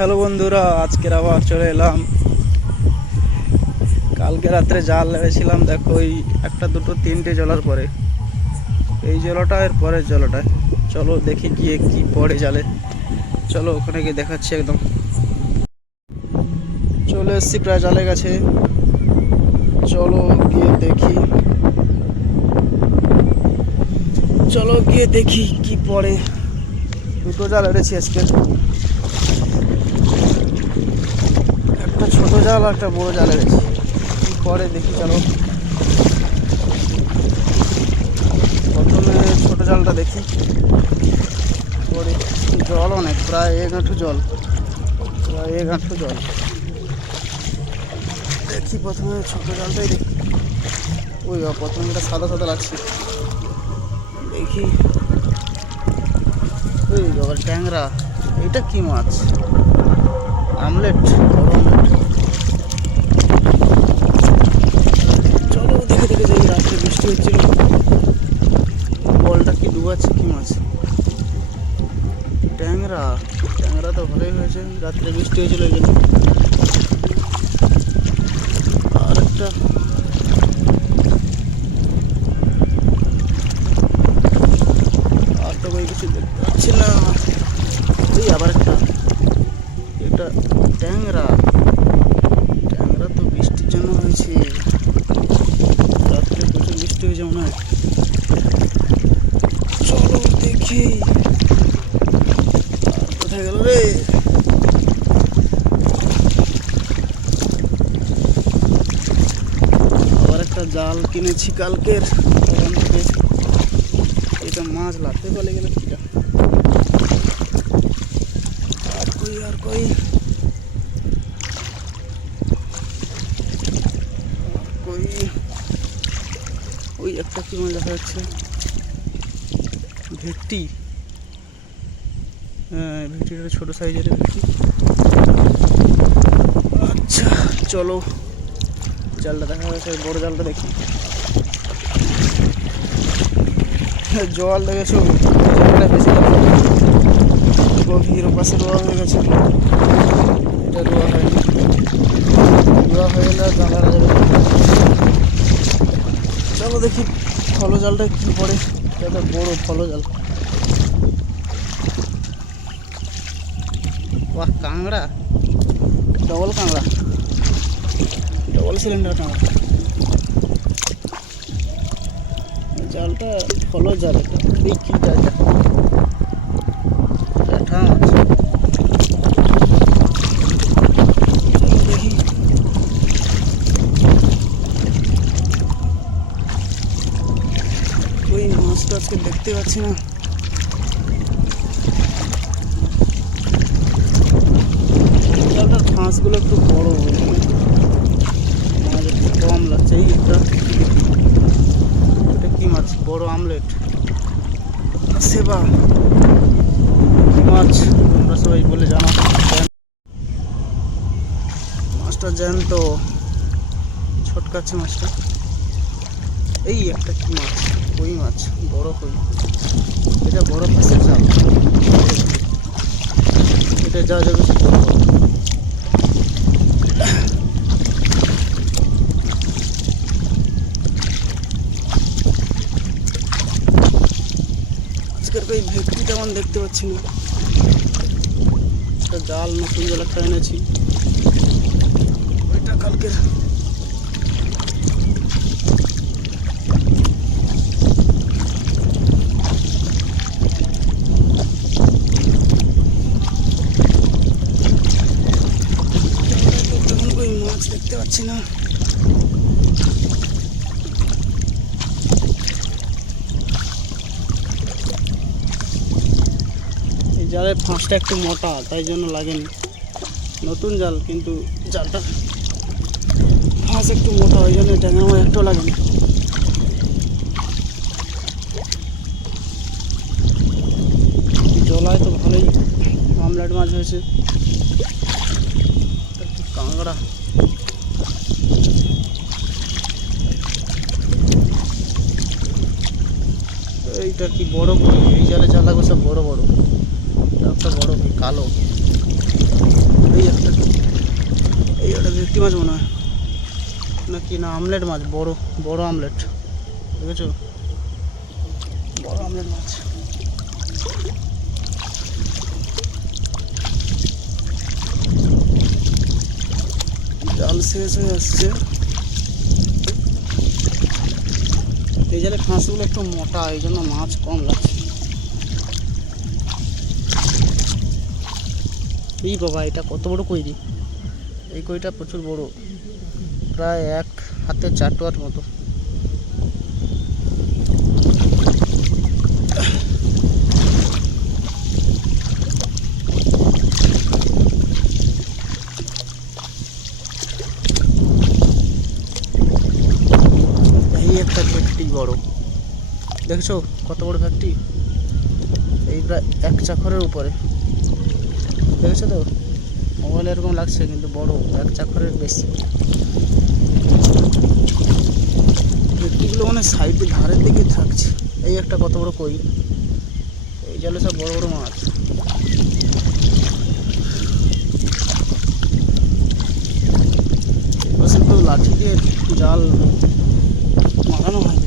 Hello বন্ধুরা, আজকের আবার চলে এলাম। কালকে রাত্রে জাল লেগেছিলাম, দেখো এই একটা দুটো তিনটে জলার পরে এই জলটা এর পরের জলটায়। চলো দেখি গিয়ে কি পড়ে জালে। চলো ওখানে গিয়ে দেখাচ্ছি। একদম চলে এসছি প্রায় জালে গেছে। চলো গিয়ে দেখি, চলো গিয়ে দেখি কি পড়ে। দুটো জাল এড়েছি আজকে, একটা ছোট জাল আর একটা বড় জাল এড়েছি। কি পড়ে দেখি চলো। প্রথমে ছোট জালটা দেখি পড়ে। জল অনেক, প্রায় 1 হাঁটু জল, প্রায় 1 হাঁটু জল। দেখি প্রথমে ছোট জালটাই দেখি। ওই প্রথমে এটা সাদা সাদা লাগছে, দেখি। ওই আবার ট্যাংরা। এটা কি মাছ? আমলেট, বড় আমলেট। চলো দেখে দেখে যাই। রাত্রে বৃষ্টি হচ্ছিল, বলটা কি ডুবাচ্ছে কি মাছ? ট্যাংরা। ট্যাংরা তো ভালোই হয়েছে, রাত্রে বৃষ্টি হয়েছিল এই জন্য। আর একটা আর তো কই কিছু দেখতে পাচ্ছি না। এই আবার একটা, এটা ট্যাংরা। ট্যাংরা তো বৃষ্টির জন্য হয়েছে, রাত্রে প্রচুর বৃষ্টি হয়েছে মনে হয়। চলো দেখি। কোথায় গেল রে? আবার একটা জাল কিনেছি কালকের দোকান থেকে। এটা মাছ লাফতে চলে গেল কিটা। আর কই আর কই কই। ওই একটা কি মাছ দেখা যাচ্ছে, ভেটকি। হ্যাঁ, ভেটকিটা ছোট সাইজের ভেটকি। আচ্ছা চলো, জালটা দেখা যাচ্ছে, বড় জালটা দেখি। জল দেখেছো, জলটা বেশি গভীর, পাশে রোয়া হয়ে গেছে। এটা রোয়া হয়নি, রোয়া হয়ে গেলে জাল হারা যাবে। চলো দেখি ফলো জালটা কি পড়ে। এটা বড় ফলো জাল। বাহ, কাঁকড়া, ডবল কাঁকড়া, ডবল সিলিন্ডার কাঁকড়া। জালটা ফলো জাল। এটা এই কি জালটা? জ্যাঠা মাছ। চলো দেখি। ওই মাছটা আজকে দেখতে পাচ্ছি না। জালটার ফাঁসগুলো একটু বড়, মাছ একটু কম লাগছে। এই একটা, এটা কি মাছ? বড় আমলেট, সেবা মাছ আমরা সবাই বলে জানা। মাছটা জ্যান্ত, ছটকাচ্ছে মাছটা। এই একটা কি মাছ? কই মাছ, বড় কই। এটা বড় মাছের জাল, এটা যা যাবে সে বড় বড়। আজকের কই ভেটকি তেমন দেখতে পাচ্ছি না। একটা জাল নতুন জাল একটা এনেছি, ওইটা কালকের। তেমন কই মাছ দেখতে পাচ্ছি না। এই জালের ফাঁসটা একটু মোটা, তাই জন্য লাগেনি। নতুন জাল, কিন্তু জালটা ফাঁস একটু মোটা, ওই জন্য ট্যাংরা মাছ একটাও লাগেনি। জলায় তো ভালোই আমলেট মাছ হয়েছে। কাঁকড়া, এইটা কি বড় কই? এই জালে জালাগো সব বড় বড়, একটা বড় কই কালো। এই একটা ভেটকি মাছ মনে হয়, নাকি না আমলেট মাছ, বড় বড় আমলেট, দেখেছো বড় আমলেট মাছ। জাল শেষ হয়ে আসছে। এই জালে ফাঁসগুলো একটু মোটা, এই জন্য মাছ কম লাগছে। এই বাবা, এটা কত বড় কইরি! এই কইটা প্রচুর বড়, প্রায় এক হাতের চাটুয়ার মতো। এই একটা ভেটকি বড়, দেখছো কত বড় ভেটকি! এই প্রায় এক চাখরের উপরে, দেখেছো তো? মোবাইল এরকম লাগছে কিন্তু বড়, এক চাখরের বেশি। ভেটকিগুলো মানে সাইডে ধারের দিকে থাকছে। এই একটা কত বড় কই! এই জালে সব বড় বড় মাছ। লাঠি দিয়ে জাল মারানো হয়।